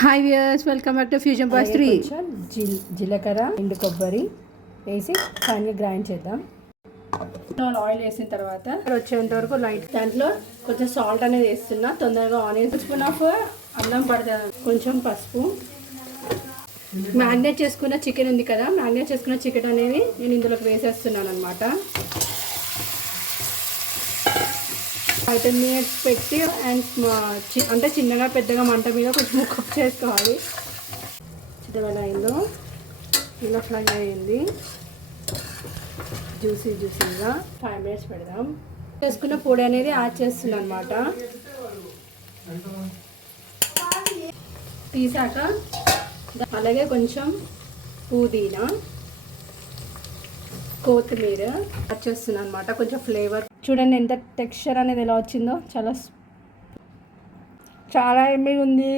Hi viewers, welcome back to fusion boys 3. జీలకర్ర ఎండు కొబ్బరి వేసి ఫైనల్ గ్రైండ్ చేద్దాం. ఆయిల్ వేసిన తర్వాత వచ్చేంత వరకు లైట్ దాంట్లో కొంచెం సాల్ట్ అనేది వేస్తున్నా. తొందరగా ఆనియన్ స్పూన్ ఆఫ్ అల్లం పడుతుంది, కొంచెం పసుపు. మ్యారినేట్ చేసుకున్న చికెన్ ఉంది కదా, మ్యారినేట్ చేసుకున్న చికెన్ అనేది నేను ఇందులోకి వేసేస్తున్నాను అనమాట. 5-10 minutes పెట్టి అండ్ అంటే చిన్నగా పెద్దగా మంట మీద కొంచెం కుక్ చేసుకోవాలి. చిన్నగా అయిందో ఇలా ఫ్రై అయ్యింది, జ్యూసీగా 5 minutes పెడదాం. చేసుకున్న పొడి అనేది యాడ్ చేస్తున్నాను అనమాట. తీసాక అలాగే కొంచెం పుదీనా, కొత్తిమీర యాడ్ చేస్తున్నాను అనమాట, కొంచెం ఫ్లేవర్. చూడండి ఎంత టెక్స్చర్ అనేది ఎలా వచ్చిందో, చాలా ఎమ్మిగా ఉంది.